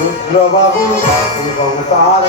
রুদ্রবাবু এবং তার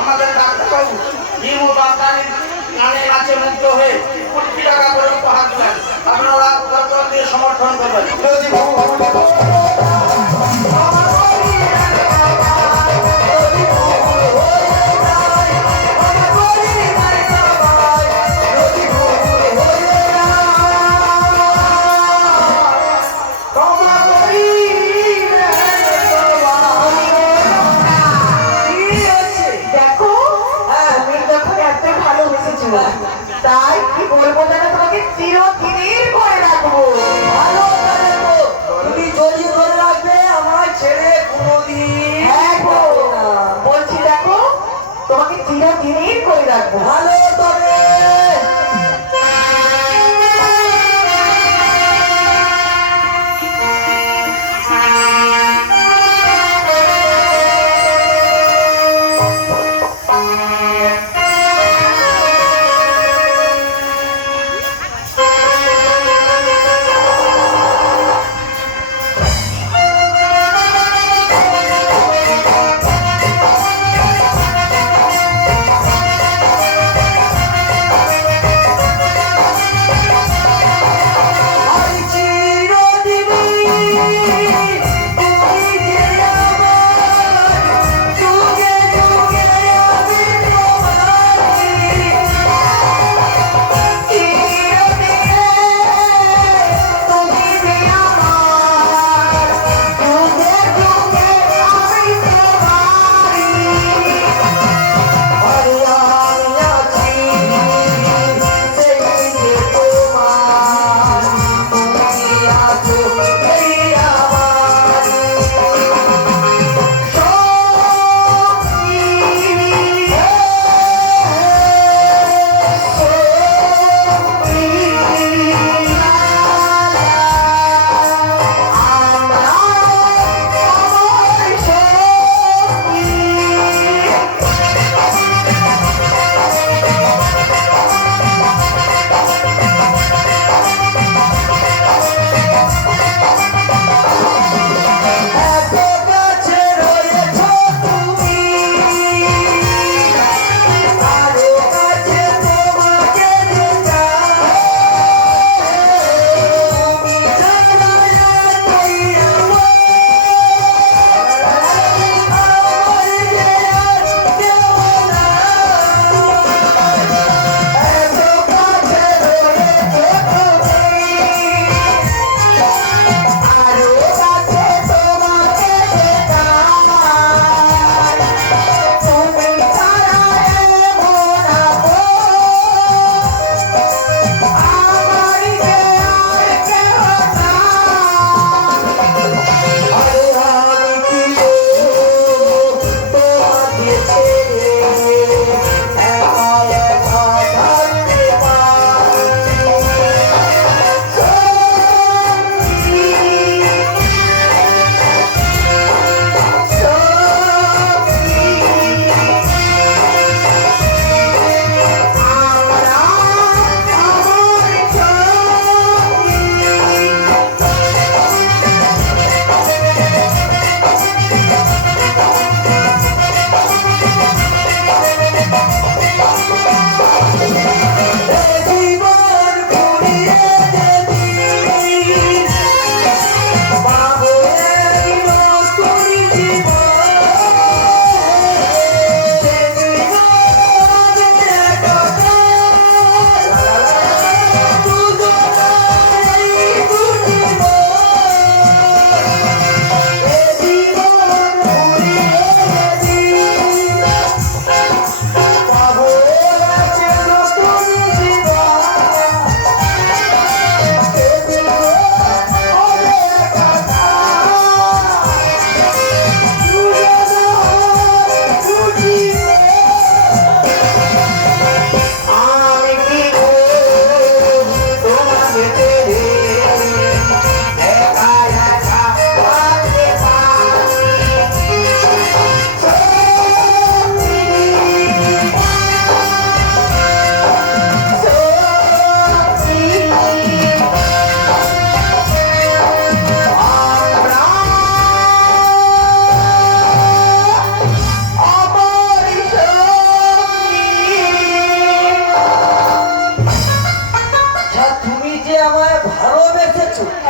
আমাদের ডাক্তারবাবু হিমু বাতানের গানে নাচে মুগ্ধ হয়ে 20 টাকা করে উপহার দেন। আপনারা কত দিয়ে সমর্থন করবেন? তাই কি বলবো দাদা, তোমাকে চিরদিনের করে রাখবো। ভালো রাখবো, তুমি জড়িয়ে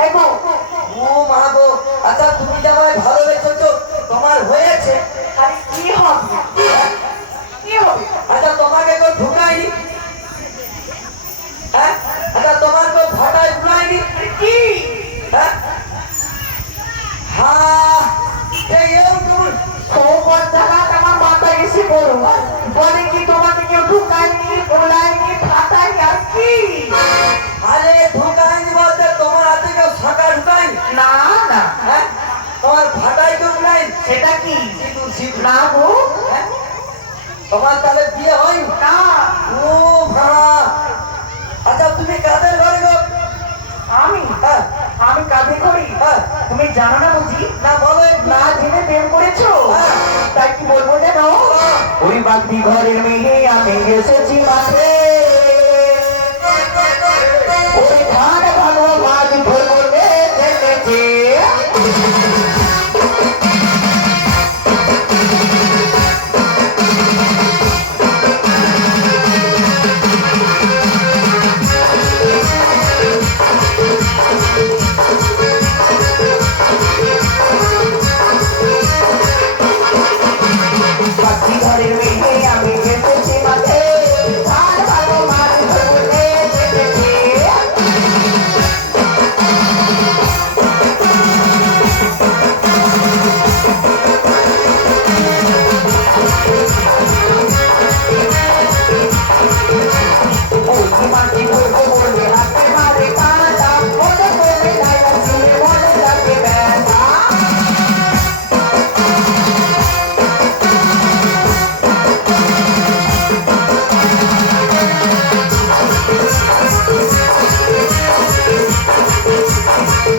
এগো ও মা গো, আচ্ছা তুমি যে আমায় ভালোবেসেছো তোমার হয়েছে? আরে কি হবে কি হবে আচ্ছা তোমাকে কেউ ঢুকায়নি? হ্যাঁ, আচ্ছা তোমার কেউ ভাটায় ঢুকায়নি? আরে কি হ্যাঁ হ্যাঁ, এই তুমি তোমার জায়গা আমার মাথায় এসে পড়ো বলে কি তোমাকে কেউ ঢুকায়নি বলায়নি ফাটায়নি আর কি আরে ঢুকায়নি বলতে তোমার হাতে কেউ ফাঁকা ঢুকায়নি? না না হ্যাঁ, তোমার ভাটায় কেউ ঢুকায়নি? সেটা কি সিঁদুর সিঁদুর। না গো হ্যাঁ, তোমার তাহলে বিয়ে হয়নি? না ও ভাড়া, আচ্ছা তুমি কাদের ঘরে গো? আমি হ্যাঁ আমি কাজে করি হ্যাঁ, তুমি জানো না বুঝি না বলো একটু। না জেনে প্রেম করেছো হ্যাঁ। তাই কি বলবো জানো ওই বাগদি ঘরের মেয়ে আমি এসেছি মাঠে ওই ধান ভালো মাছ ধরবো দেখেছে বাগদি ঘরের মেয়ে আমি এসেছি মাঠে ধান ভালো মাছ ধরবো দেখেছে ওই মাটি ধরবো বলে হাতে মারে কাঁটা মনে করে গায়ে শুনে মনে লাগে ব্যথা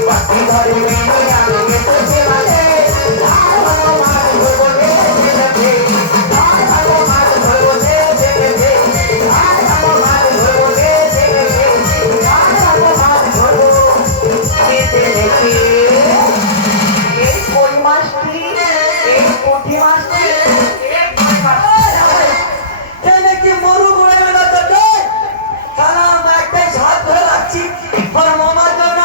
বাগদি ঘরের মেয়ে আমি এসেছি মাঠে ধান ভালো মাছ ধরবো দেখেছে ধান ভালো মাছ ধরবো দেখেছে ধান ভালো মাছ ধরবো দেখেছে ধান ভালো মাছ ধরবো দেখেছে এই কই মাছটি এই পুঁটি মাছটি এই কই মাছটি এনে কি মরু করে বেড়াতে চাই? সালা আমরা একটাই সাত ধরে রাখছি আর মামার জন্য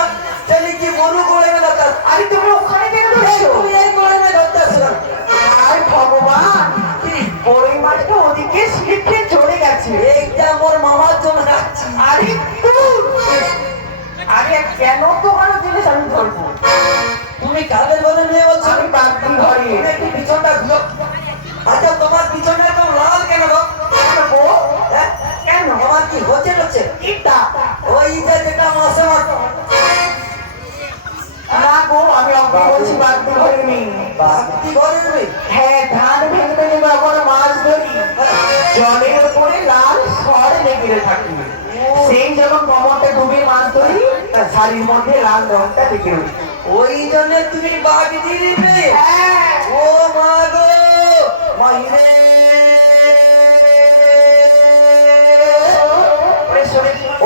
এনে কি মরু করে বেড়াতে? আরে তুমি ওখানে কেন ধরেছো তুমি এই করে বেড়াতে আসলাম। আরে ভগবান ওই মাছটা ওদিকে স্লিপ খেয়ে চলে গেছে এইটা মোর মামার জন্য রাখছি। আরে তুই আরে কেন তোমার জিনিস আমি ধরবো তুমি কাদের ঘরে নিয়ে বলছো? আমি বাগদি ঘরে তুমি একটু পিছনটা ঘুরো। আচ্ছা তোমার পিছনে একদম লাল কেন গো? কেন গো? হ্যাঁ? কেন আমার কি হচ্ছে হচ্ছে? এটা ওই যে যেটা মাসে মাস না গো আমি আপনাকে বলছি বাগদি ঘরে নেই বাগদি ঘরে নেই? হ্যাঁ ধান ভেঙে নেবো এখন মাছ ধরি জলের উপরে লাল সর লেগে থাকে সেই যখন কমরটা ডুবে মাছ ধরি তার শাড়ির মধ্যে লাল রংটা লেগে রয়েছে ওই জন্য তুমি বাগদি নিবে? হ্যাঁ ও মা গো মাইরে,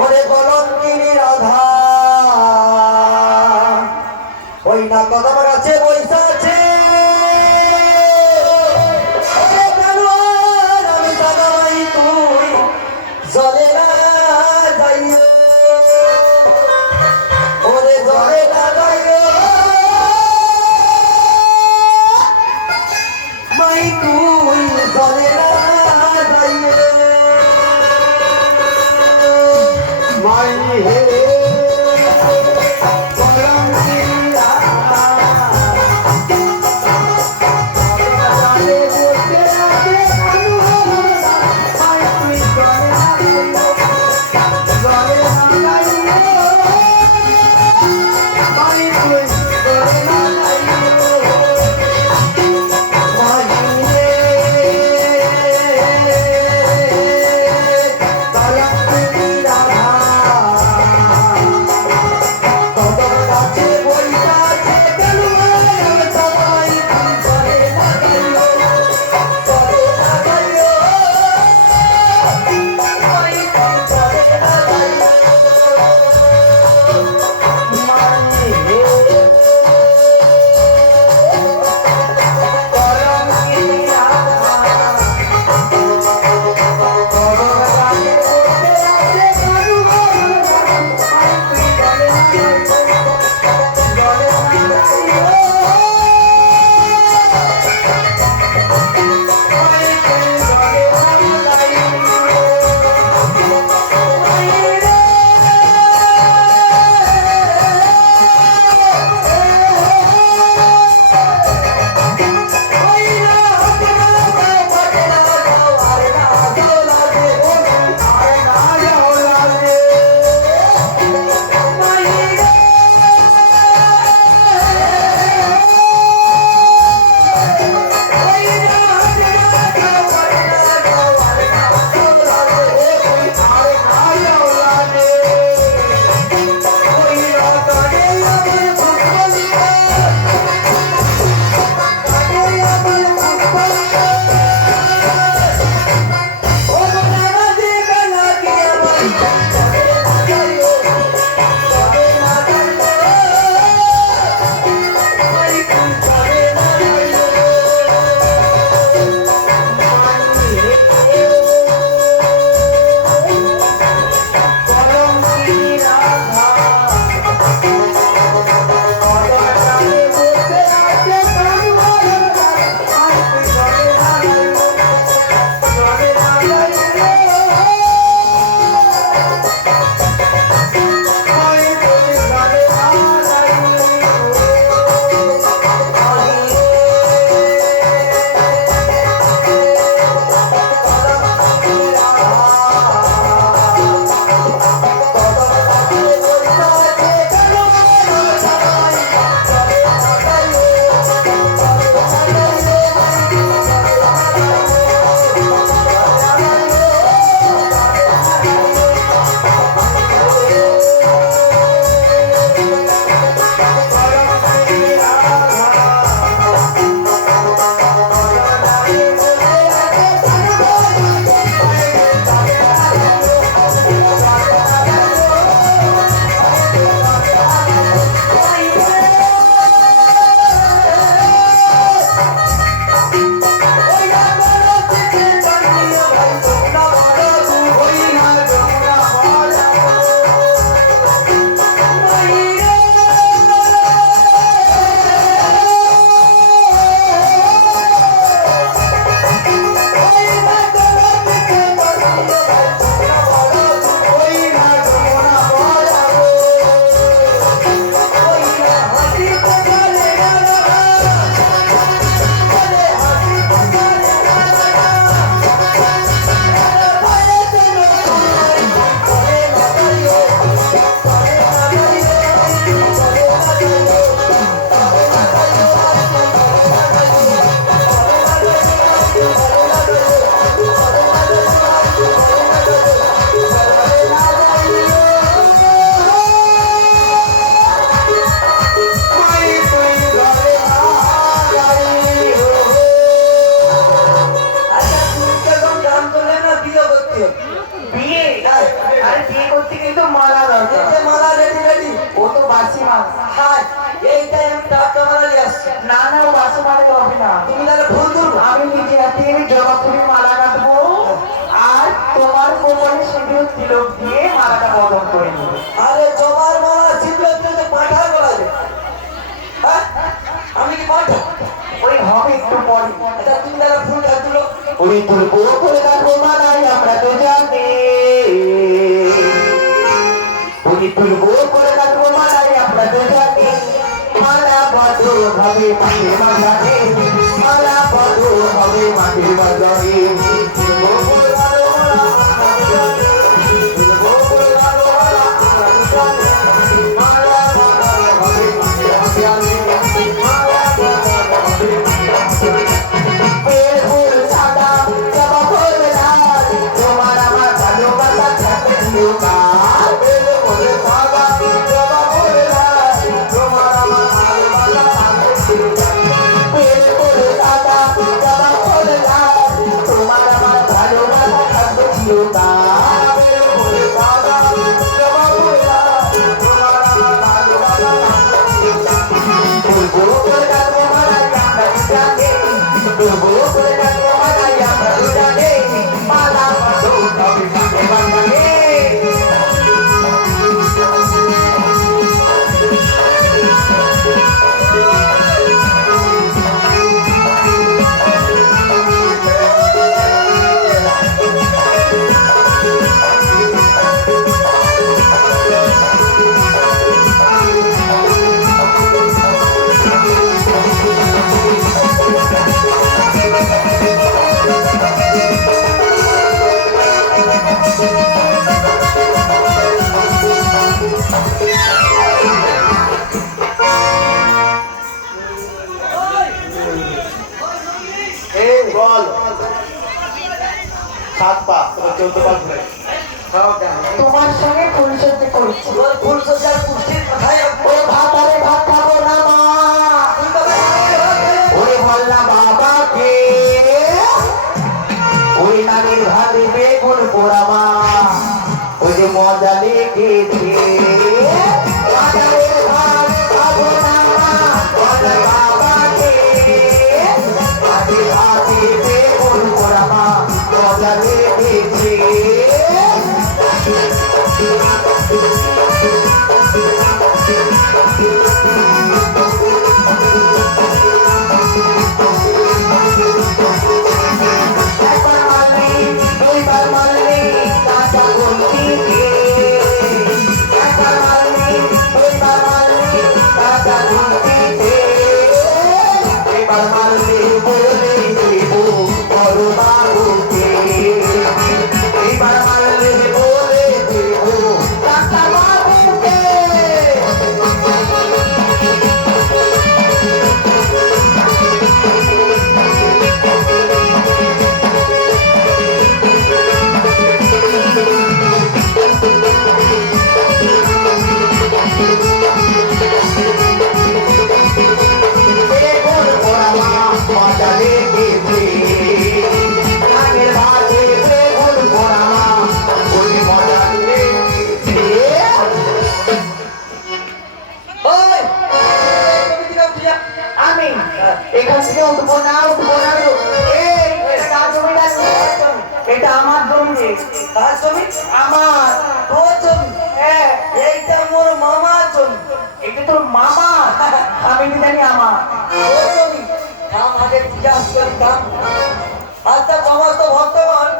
ওরে কলঙ্কিনী রাধা ওই না কদম গাছে বৈশা আছে। ওরে কালুয়ার আমি জানাই তুই জলে না যাইও, ওরে জলে না যাইও মাই তুই জলে না যাইও। মাই হে কলঙ্কিনী রাধা হবে না। তুমি তাহলে ফুল তুলবো। আমি নিজে হাতে জবা ফুলের মালা গাঁথবো আর তোমার কোমরে সিঁদুর তিলক দিয়ে মালাটা বদল করে নেবো। আরে জবার মালা সিঁদুর দিলে পাঠায় বলা যায়। হ্যাঁ আমি কি পাঠা? ওই হবে একটু পরে। আচ্ছা তুমি তাহলে ফুলটা তুলো। ওই তুলবো করে গাঁথবো মালাই আমরা তো জানি। ওই তুলবো করে গাঁথবো মালাই আমরা তো জানি। মালা বদল হবে মাটির বাজারে, মালা বদল হবে মাটির বাজারে। তুলবো করে গাঁথবো মালা আমরা তো জানি। তুলবো করে গাঁথবো মালা আমরা তো জানি। মালা বদল হবে মাটির বাজারে, মালা বদল হবে মাটির বাজারে। বেল ফুল সাদা, জবা ফুল লাল, তোমার আমার ভালোবাসা থাকবে চিরকাল। বেল ফুল সাদা, জবা ফুল লাল, তোমার আমার ভালোবাসা থাকবে চিরকাল। বেল ফুল সাদা, জবা ফুল লাল, তোমার আমার ভালোবাসা থাকবে চিরকাল। বেল ফুল সাদা, জবা ফুল লাল, তোমার আমার ভালোবাসা থাকবে চিরকাল। তুলবো করে গাঁথবো মালাই আমরা দুজনে, তুলবো করে গাঁথবো মালাই আমরা দুজনে, মালা বদল হবে মাটির বাজারে। এই বল 7 পা 14 পা ধরে তোমার সঙ্গে ফুলসজ্জা করছি। তোর ফুল সজ্জার পুষ্টির কথাই ওরে ভাতারে ভাত খাবো না মা, ওরে বললা বাবাকে, ওই নানির ভাতে বেগুন পোড়া মা, ওই যে মজা লেগেছে। ভাতারে ভাত খাবো না মা, বললা বাবাকে, ভাতে ভাতে বেগুন পোড়া মা, মজা লেগেছে। একবার মারলি, দুইবার মারলি, কাঁচা গুলতিকে। একবার মারলি, দুইবার মারলি, কাঁচা গুলতিকে। এবার মারলি বলে দেবো বড় বাবুকে। এবার মারলি বলে দেবো কাঁচা বাবুকে। বেগুন পোড়া মা, মজা লেগেছে। আগের ভাতে বেগুন পোড়া মা, ওই মজা লেগেছে। ওই তুমি দিকে উঠে যা। আমি এখান থেকে উঠবো না, উঠবো না গো। এই, এটা কার জমি যাচ্ছে? এটা আমার জমি রে। কার জমি? আমার। তোর জমি? হ্যাঁ, এইটা মোর মামার জমি। এটা তোর মামা, আমি কি জানি আমার। তোর জমি? থাম, আগে জিজ্ঞাসা করি থাম। আচ্ছা সমস্ত ভক্তগণ,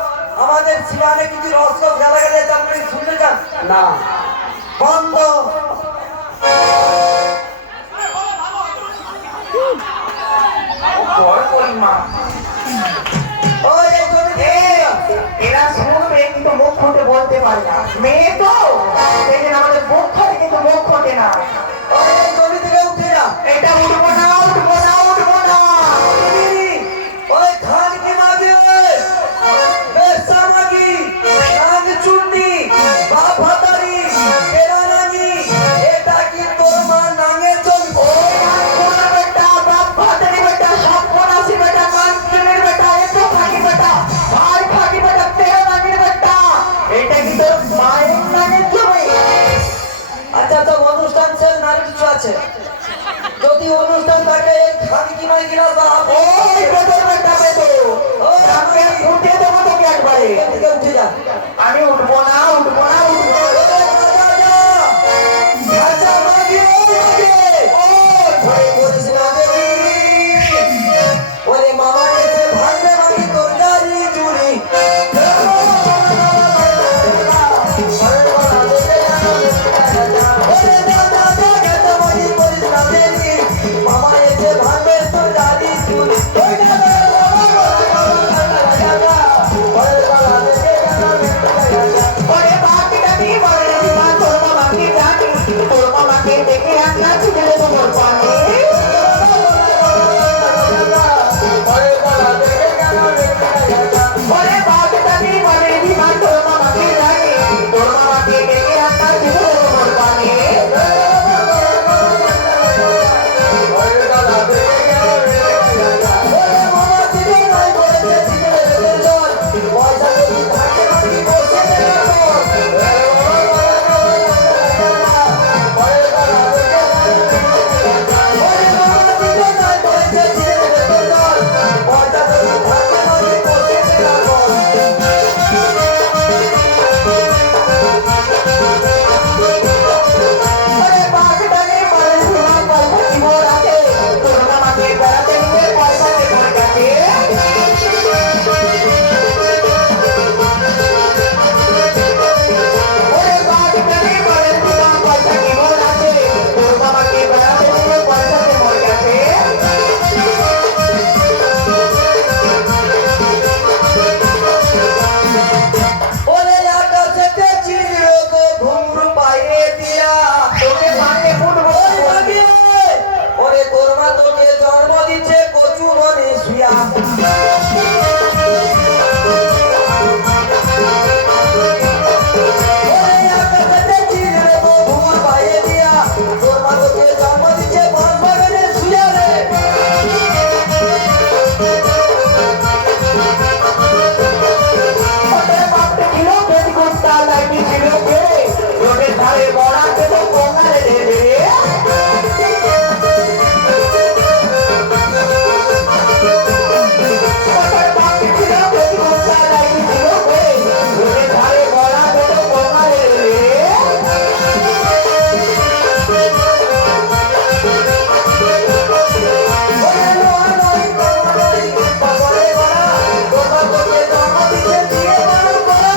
আমাদের জীবনে কিছু রহস্য খেলা গেলে আপনি শুনতে চান? না, বন্ধ। ভয় করি মা। ওই এই জমি এই, এরা শুনবে কিন্তু মুখ ফুটে বলতে পারে না। মেয়ে তো সেই জন্য আমাদের মুখ ফুটে কিন্তু মুখ ফোটে না। ওই এই জমি থেকে উঠে যা। এটা উঠবো না, উঠবো না, উঠবো না। ওই খান কি মাঝে বেসামাগি নাগ চুন্নি বাপ হাতারি কেরানানি, এটা কি তোর মা নাঙের জমি? ও কোনা বেটা, বাপ ভাতের বেটা, সব কোনাসি বেটা, কাঞ্চনের বেটা, এতো ফাঁকি বেটা, ভাই ফাঁকি বেটা, তেরো নাগের বেটা। এটা কি তোর মায়ের নাগের জমি? আচ্ছা তো অনুষ্ঠান শেষ, নারী কিছু আছে? যদি যদি অনুষ্ঠান থাকে খালি কি মাই গিলা বাপ ওই বেতনের টাকা তো আমি উঠে দেবো তোকে একবারে। এদিকে উঠে যা আমি উঠবো না, উঠবো না, উঠবো না। আচ্ছা মাগি ওরে বলিস না দেবী ওরে মামা এসে ভাঙবে মাগি তোর গাড়ি চুরি ওরে দাদা দাদা মাগি বলিস না দেবী মামা এসে ভাঙবে তোর গাড়ি চুরি ওরে দাদা ওরে বাকিটাকে বলে দিবা তোর মামাকে জানি, তোর মামাকে দেখে রান্না ছুটে দেবো মোর পানে। ওরে বাকিটাকে বলে দিবা তোর মামাকে জানি, তোর মামাকে দেখে রান্না ছুটে দেবো মোর পানে। ওরে বাকিটাকে বলে দিবা পয়সা কি মোর আছে, তোর মামাকে বেড়াতে নিয়ে পয়সা দে মোর কাছে। ওরে বাকিটাকে বলে দিবা পয়সা কি মোর আছে, তোর মামাকে বেড়াতে নিয়ে পয়সা দে মোর কাছে। ওরে আকাশেতে চিড়িও তো ঘুমরু পাইয়ে দিয়া তোকে মাকে ফুটবো ওরে ভাবি ওরে তোর মা তোকে জন্ম দিচ্ছে কচু মনে শুয়া ওরে আকাশেতে চিড়িও তো ঘুমরু পাইয়ে দিয়া তোর মা তোকে জন্ম দিচ্ছে বাঁশ বাগানে শুয়া রে ওরে বাপরে কিলো বেদ গুস্তা লাগি ছিল কে, রোডের ধারে বড়া খেলো কোঙারে রে রে। ওরে বাপরে কিলো বেদ গুস্তা লাগি ছিল কে, রোডের ধারে বড়া খেলো কোঙারে রে রে। ওরে লোয়া নই বাবা নই বাবা রে বাবা তোর মা তোকে জন্ম দিচ্ছে দিয়ে মানুষ করা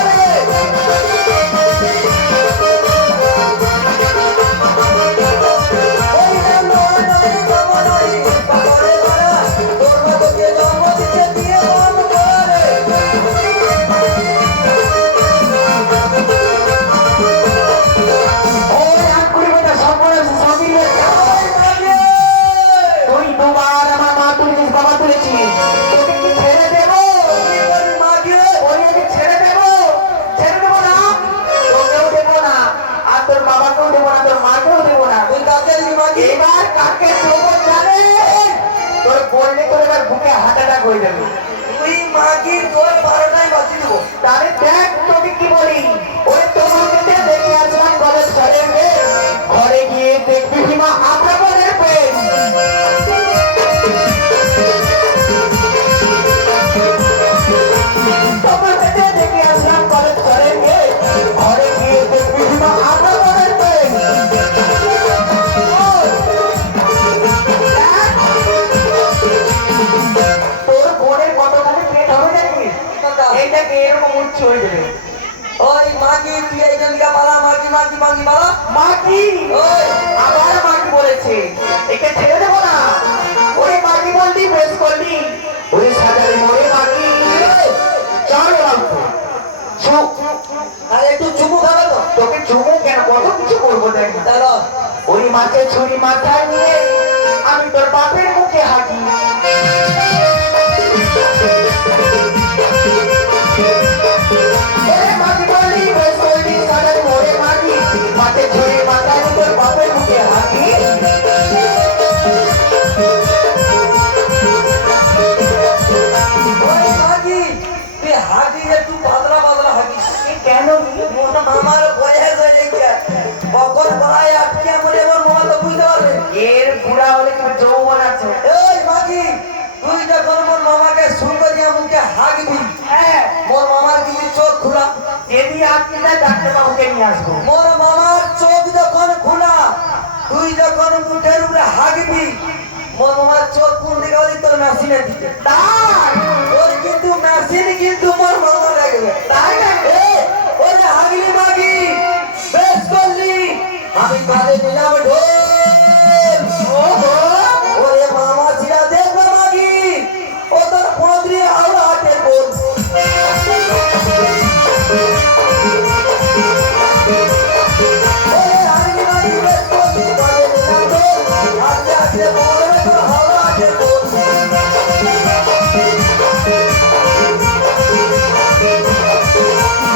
রে ওরে আকুড়ি বেটা সম্পূর্ণ সবই লেখা। তুই দুবার আমার মা তুলেছিস, বাবা তুলেছিস, তোকে কি ছেড়ে দেবো? ওই আমি ছেড়ে দেবো, ছেড়ে দেবো না, তোকেও দেবো না, আর তোর বাবাকেও দেবো না, তোর মাকেও দেবো না। এবার কাকে দেবো জানে? তোর বললে তোর এবার বুকে হার্ট অ্যাটাক হয়ে যাবে। তাহলে দেখ তোকে কি বলি, ওই তোমাকে দেখে আসলাম কলেজ ঘরে ঘরে গিয়ে দেখবি সীমা আমরা বলে পেন। তোমাকে দেখে আসলাম কলেজ ঘরে ঘরে গিয়ে দেখবি সীমা আমরা বলে পেন। তোর বোনের কতখানি পেট হবে জানিস? এইটাকে এরকম উচ্চ হয়ে যাবে। মাটি আবার মাটি বলেছে, একে ছেড়ে দেবো না। ওরে মাটি বললি বেশ করলি, ওরে সাজারে মরে মাটি চলো রাখো। তোকে চুমু কেন, কত কিছু করবো দেখ না। ওই মাছের ছুরি মাথায় নিয়ে আমি তোর বাপের মুখে হাঁটি। ওরে মাটি বললি বেশ করলি, সাজারে মরে মাটি, মাছের ছুরি মাথায় নিয়ে তোর বাপের মুখে হাঁটি। কেন এর বুড়া হলে তুমি হাগবি হ্যাঁ মোর মামার কিন্তু চোখ খোলা যদি আপনি না ডাক্তার বাবুকে নিয়ে আসবো মোর মামার চোখ যখন খোলা তুই যখন মুখের উপরে হাগবি মোর মামার চোখ কোন দিকে হলি তোর মেশিনে দিতে তাই তোর কিন্তু মেশিন কিন্তু মোর মামা লাগবে তাই নাকি? ওরে হাগলি মাগি বেশ করলি আমি কালে নিলাম ঢোল ওহো ওরে মামা ছিলা দেখবে মাগি ও তোর পদরি হাওড়া হাটে বল ওরে হাগলি মাগি বেশ করলি কালে নিলাম ঢোল হাটে হাটে বলবে তোর হাওড়া হাটে বল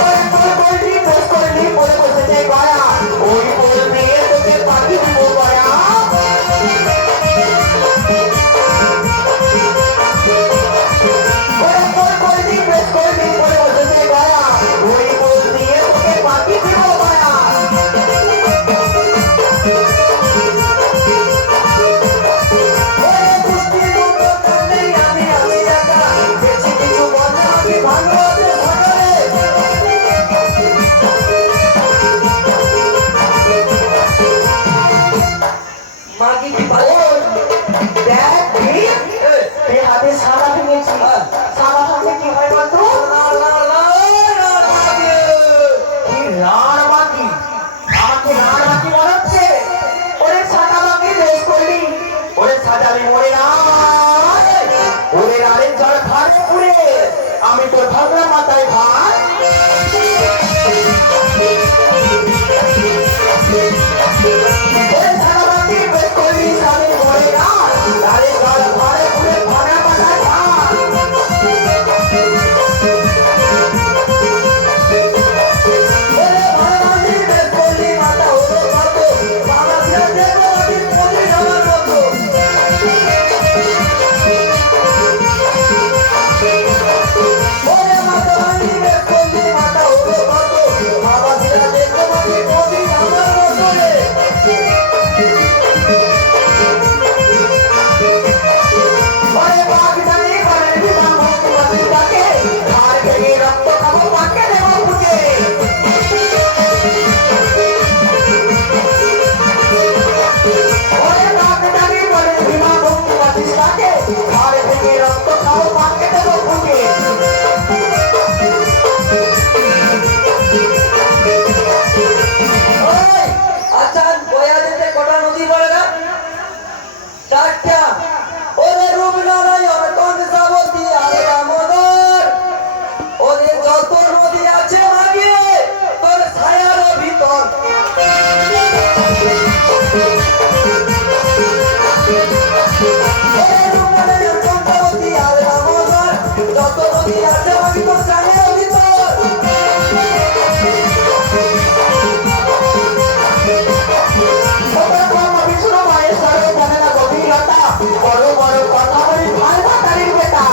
ওই বলবি বেশ করলি বলে বসেছে গয়া ওই বল নিয়ে তোকে পাখি দিব গয়া ওই বলবি বেশ করলি বলে বসেছে গয়া ওই বল নিয়ে তোকে পাখি দিব গয়া ওরে কুস্তি মুক্ত করলেই আমি একা বেশি কিছু বলে আমি ভাঙতে ভাঙরে মাগি কি ভালো দেখ ঠিক তুই হাতে সাদা ভেঙেছি সাদা ভাঙলে কি হয় বলতো লা লা লা লা মাগি কি রার বাকি আমাকে রার বাকি মনে হচ্ছে ওরে সাদা বাকি বেশ করলি ওরে সাজালি মরে না ওরে আরে জল ভাত পুরে আমি তোর ভাবনা মাথায় ভাত ওরে সাদা বাকি বেশ করলি সালে মরে না আরে জল ভাত পুরে ভাগা মাথায় ভাত ওরে ভাঙালি বেশ করলি মাথা হলো কত বাবা ছেলে দেখো আমি পলি আমার মতো ওরে মাথা ভাঙলি বেশ করলি মাথা হলো কত বাবা ছেলে দেখো আমি পলি আমার মতো রে ওরে বাঘ জানি বলে দিবা মুক্তি তাকে আর ভেঙে রক্ত খাবো পাকে দেব ফুটে ওরে বাঘ জানি বলে দিবা মুক্তি তাকে আর ভেঙে রক্ত খাবো পাকে দেব ফুটে ওই আচ্ছা বয়া যেতে কটা নদী পড়ে না চারটা ওরে রূপনারায়ণ কংসাবতী আর দামোদর ওরে যত নদী আছে মাগে তোর ছায়ার ভিতর ওরে রূপনারায়ণ কংসাবতী আর দামোদর যত নদী আছে মাগে তোর ছায়ার ভিতর ওরে ব্রহ্ম বিষ্ণু মহেশ্বর জানে না গভীরতা বড় বড় কথা বলি ভাই ভাতারির বেটা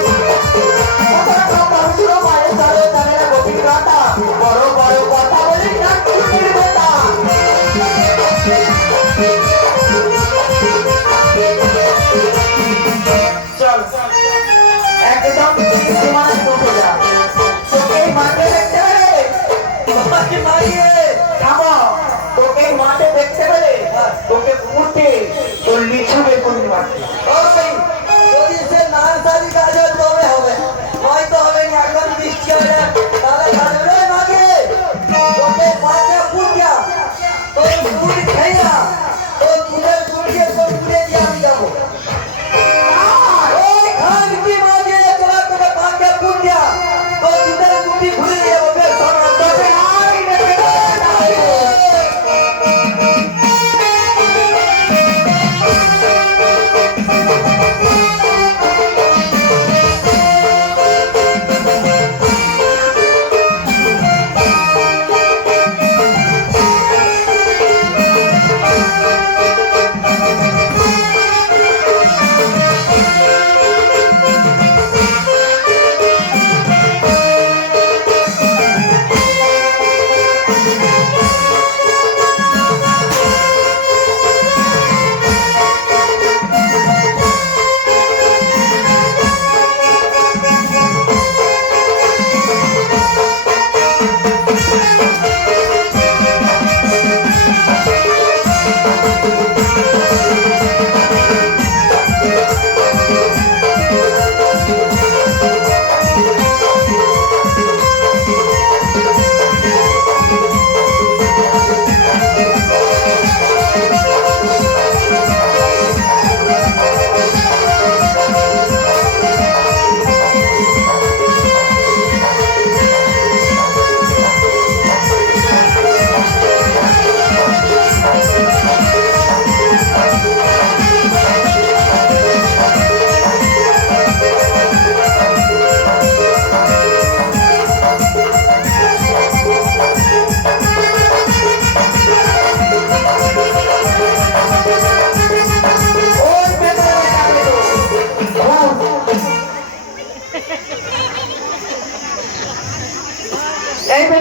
ওরে ব্রহ্ম বিষ্ণু মহেশ্বর জানে না গভীরতা বড় বড় কথা বলি নাটকির বেটা চল একদম সীমানা ঢুকে যা তোকে মাঠে দেখতে পেলে তোমাকে মারিয়ে থামো তোকে মাঠে দেখতে পেলে তোকে উঠে তোর লিচু বেগুনি মারতে ওই যদি সে নার্সারি কাজ হয় তবে হবে হয়তো হবে না এখন বৃষ্টি হবে তাহলে কাজ হবে মাগে তোকে পাঁচটা পুটিয়া তোর দুধ খাইয়া তোর দুধের গুড়িয়ে তোর গুড়িয়ে দিয়ে আমি যাবো ওই খান কি মাগে তোরা তোকে পাঁচটা পুটিয়া তোর দুধের গুটি ঘুরে যাবো বেশ সমাজ তবে আই নেবে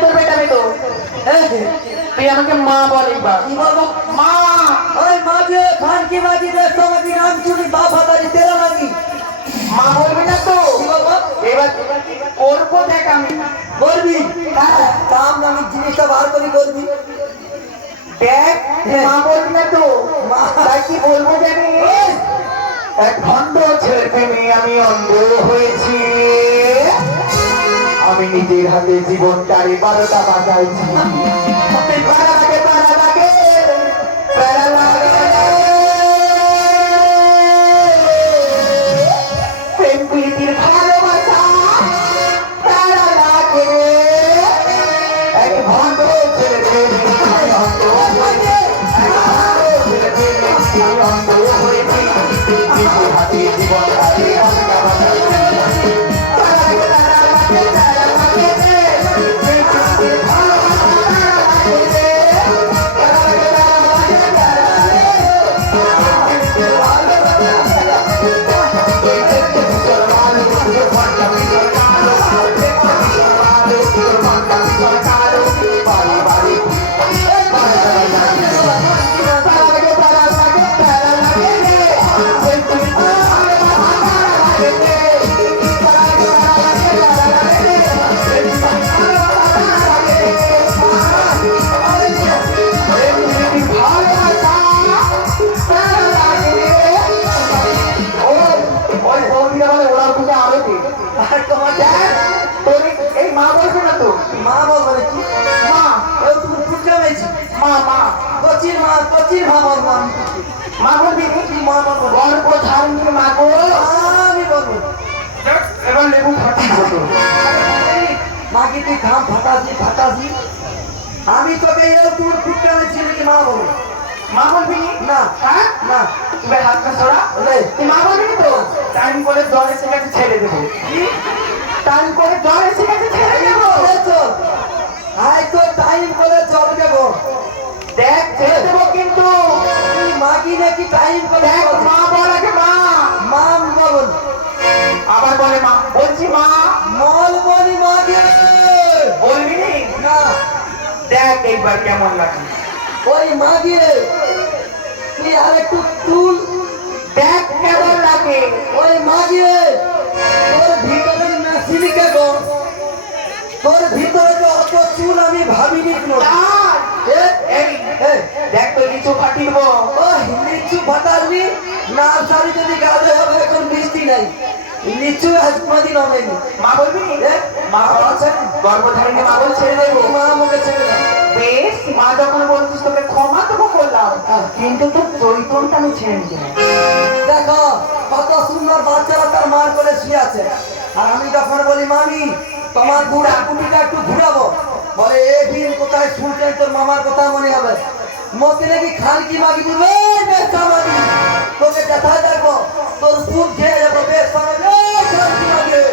তোর বেটাবে তো এই যে তুই আমাকে মা বল একবার কি বলবো মা ওই মাঝে খান কি বাজি রে সমাধি নাম চুরি বাবা দাদি তেরা নাকি মা বলবি না তো কি বলবো এবার করবো দেখ আমি করবি কাম নামি জিনিসটা বার করি করবি দেখ মা বলবি না তো মা। তাই কি বলবো জানিস এক ভণ্ড ছেলে প্রেমে আমি অন্ধ হয়েছি আমি নিজের হাতে জীবনটারে 12টা বাজাইছি প্যারা লাগে প্যারা লাগে প্যারা লাগে প্রেম প্রীতির ভালোবাসা প্যারা লাগে এক ভণ্ড ছেলে প্রেমে আমি অন্ধ হয়েছি এক ভণ্ড ছেলে প্রেমে আমি অন্ধ হয়েছি নিজের হাতে জীবনটারে 12টা বাজাইছি মা বলবো কি মা ও তুমি ফুটে গেছি কচির মা বলবো আমি বলবো এবার লেবু ফাটি হতো মাকে তুই ঘাম ফাটাসি আমি তোকে এও তুই ফুটে গেছি নাকি মা বলবো মা বলবি না হ্যাঁ না তুমি হাতটা ছড়া তুই মা বলবি তো টাইম করে জ্বর এসে গেছে ছেড়ে দেবো টাইম করে জ্বর এসে গেছে ছেড়ে দেবো আয় তো টাইম করে চল দেবো দেখ ছেড়ে দেবো কিন্তু তুই মাগি নাকি টাইম করে দেখ মা বল আগে মা মা বল আবার বলে মা বলছি মা মল বলি মাগে বলবি নি? না দেখ এইবার কেমন লাগে ওই মাগে তুই আর একটু তুল দেখ কেমন লাগে ওই মাগে তোর ভিতরে মেশিন কে গো তোর ভিতরে যে অত চুল আমি ভাবিনি কোনো এই দেখ তো কিছু ফাটিব ও লিচু ফাটাবি না সারি যদি গাছে হবে এখন মিষ্টি নাই লিচু আজ কোনদিন হবে না মা বলবি নি? মা বলছেন গর্ভধারিণী মা বল ছেড়ে দেবো মা আমাকে ছেড়ে দাও বেশ মা যখন বলছিস তোকে ক্ষমা তো করলাম কিন্তু তোর চরিত্রটা আমি ছেড়ে নিতে না। দেখো কত সুন্দর বাচ্চারা তার মার করে শুয়ে আছে আর আমি যখন বলি মামি তোমার বুড়া কুটিটা একটু ঘুরাবো বলে এ দিন কোথায় শুনছেন তোর মামার কথা মনে হবে মতে নাকি খানকি মাগি দিবে তোকে দেখায় দেখবো তোর দুধ খেয়ে যাবো বেশ খানকি মাগে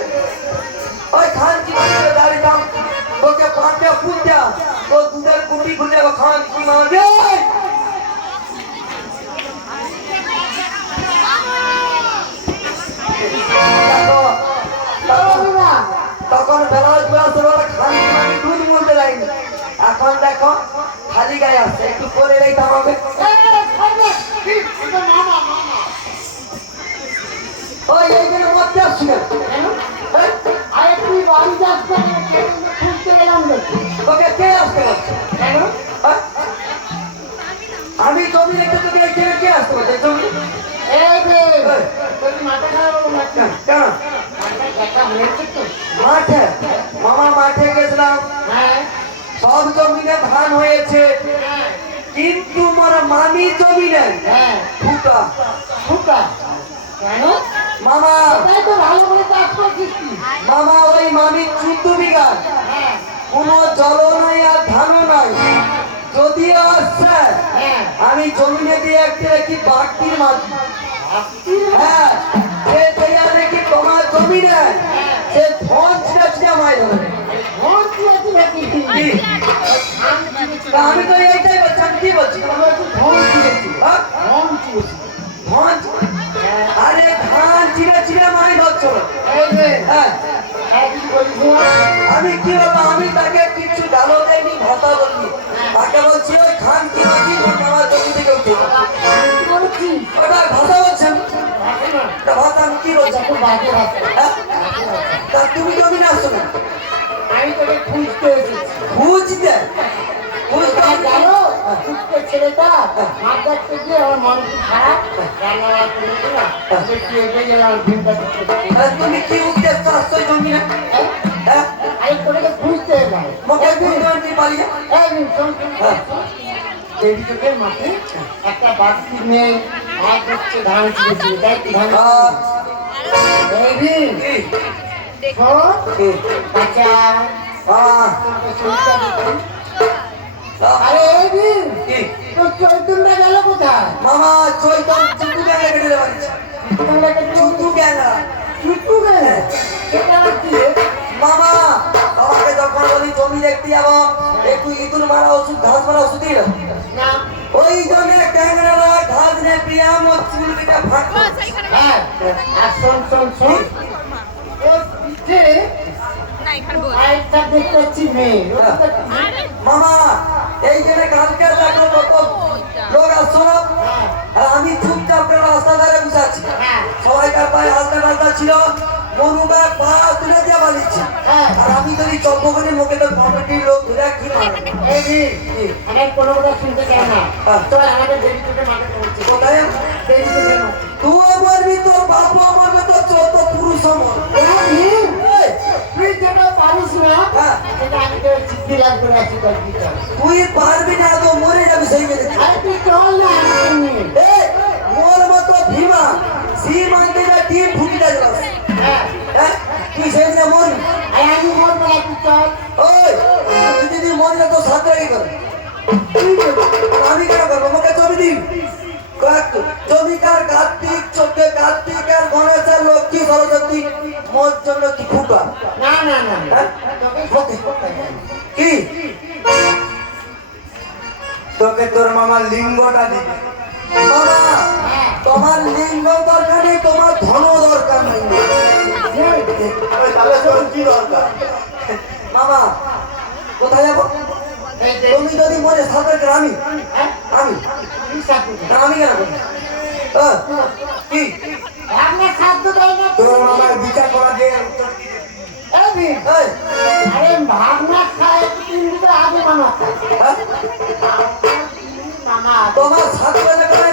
ওই খানকি মাগে দাঁড়িয়ে দাম তোকে 5টা ফুল দেয়া তোর দুধের কুটি খুলে খানকি মাগে তখন বেলায় খালি দুধ বলতে যায়নি এখন দেখো খালি গায়ে আসছে একটু করে রেখে হবে ওই এইখানে মধ্যে আসছিল তোকে কে আসতে পারছে আমি জমি রেখে তোকে এখানে কে আসতে পারছে জমি কেন মাঠে মামা মাঠে গেছিলাম সব জমিনে ধান হয়েছে কিন্তু মোর মামি জমিনে ফুটা মামা মামা ওই মামি 14 বিঘা কোনো জল নাই আর ধানও নাই যদিও আসছে আমি জমিনে দিয়ে একটা কি বাগটির মাটি হ্যাঁ সে তৈয়া দেখি তোমার জমিনে সে ধন ছিঁড়ে মাই ধরে আমি তো এইটাই বলছি আমি কি বলছি আমরা একটু ধন ছিঁড়েছি ধন আরে ধান ছিঁড়ে মাই ধরছো হ্যাঁ আমি কি বলবো আমি তাকে কিছু কথা বলবি তাকে বলছি ওই খান কি নাকি আমার জমি থেকে উঠে বলছি ওটা ভাষা বলছেন এটা ভাষা আমি কি বলছি খুব বাজে ভাষা হ্যাঁ? তা তুমি জমি না আসছো না আমি তোকে খুঁজতে এসেছি বুঝতে বুঝতে আর জানো খুঁজতে ছেলেটা মাছ দেখতে গিয়ে আমার মন খুব খারাপ রান্না করে দিল দেখি এগিয়ে গেলাম ভিড়টা দেখতে আর তুমি কি উদ্দেশ্য আসছো জমি না হ্যাঁ আমি তোকে খুঁজতে এলাম মুখে বুঝতে পারি না এই নিন, শোন, শোন, শোন, শোন। দেবী চোখের মাঠে একটা বাড়তি মেয়ে এক হচ্ছে ধান ছিঁড়েছিল তাই কি ধান দেবী শোন আচ্ছা তোকে শরীরটা দেখি। আরে এই দিন কি তোর চৈতন্যটা গেল কোথায় মামা চৈতন চুটু গ্যাংলা কেটে দেওয়া চুটু গ্যাংলা চুটু গেলে সেটা আবার কি রে? মামা বাবাকে যখন বলি জমি দেখতে যাবো একটু ইঁদুর মারা ওষুধ ঘাস মারা ওষুধ দিল না ওই জন্য ট্যাংরা ঘাস নিয়ে পিয়াম ও চুল কেটে ফাঁক হ্যাঁ আর শোন শোন শোন ওর পিঠে আরেকটা দেখতে পাচ্ছি মেয়ে ওটা কি? মামা এই জন্য কালকে দেখো কত লোক আসছো না হ্যাঁ আর আমি চুপচাপ করে রাস্তা ধারে বসে আছি হ্যাঁ সবাইকার পায়ে হালকা টালকা ছিল মনুকা পা তুলে দিয়ে বানিয়েছি হ্যাঁ আর আমি যদি চম্পকনি মুখে তো কমিটির লোক ধরে কি মারবে এই দিন আমার কোনো কথা শুনতে চাই না চল আমাদের দেবী চোখে মাঠে পৌঁছে কোথায় দেবী চোখে মাঠে তুই মারবি তোর বাপু মারবে তোর চোদ্দ পুরুষ আমার তুই যেটা পারিস না হ্যাঁ। সেটা আমি তোর সিদ্ধি লাভ করে আছি তোর বিচার তুই পারবি না তো মরে যাবি সেই মেরে আরে তুই চল না আমাকে নিয়ে মোর মতো ভীমা সীমান্তে যা টিম ফুটি যাবে হ্যাঁ হ্যাঁ তুই সেই দিনে মরবি আরে আমি মরবো না তুই চল ওই তুই যদি মরে না তো সাথে কি করবি আমি কেন করবো আমাকে জমি দিন জমিকার কার্তিক চোখে কার্তিক আর গণেশ আর লক্ষ্মী সরস্বতী মোর জন্য কি ফুকা না না না হ্যাঁ? তোকে সত্যি করতে হবে। কি তোকে তোর মামার লিঙ্গটা দিবে মামা হ্যাঁ তোমার লিঙ্গ দরকার নেই তোমার ধন দরকার নেই ওই তাহলে তোর কি দরকার? মামা কোথায় যাবো এই যে তুমি যদি মনে সাথে আমি হ্যাঁ আমি তুই সাথে না, আমি কেন করবো কি ভাবনা খাদ্য দেয় না তোর মামার বিচার করা দিয়ে এই দিন এই, আরে ভাবনা খায় কিন্তু আগে মামা খায় হ্যাঁ? মামা তোমার সাথে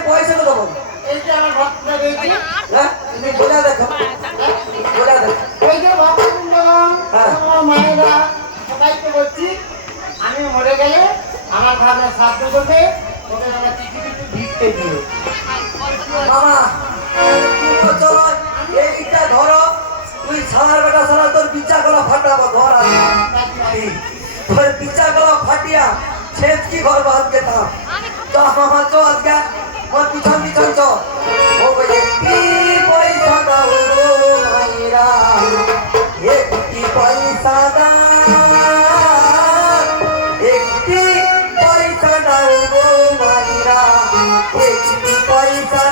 পয়সা তো দেবো এই যে আমার ভক্তরা রয়েছে হ্যাঁ তুমি বলে দেখো বলে দেখো এই যে ভক্তবৃন্দগণ, হ্যাঁ। আমার মায়েরা সবাইকে বলছি আমি মরে গেলে আমার ভাবনা শ্রাদ্ধ করবে ওকে আমার চিঠি কিছু ভিড়তে দিও মামা তুমি চলো এইটা ধরো তুই সালার বেটা সালা তোর বিচার গলা ফাটাবো ঘর আছে তোর বিচার গলা ফাটিয়া ছেদ কি ঘর বাঁধকে তা তো আমার তো আজকে মোর পিছন পিছন চ ও একটি পয়সা দাও গো মাইরা একটি পয়সা দাও একটি পয়সা দাও গো মাইরা একটি পয়সা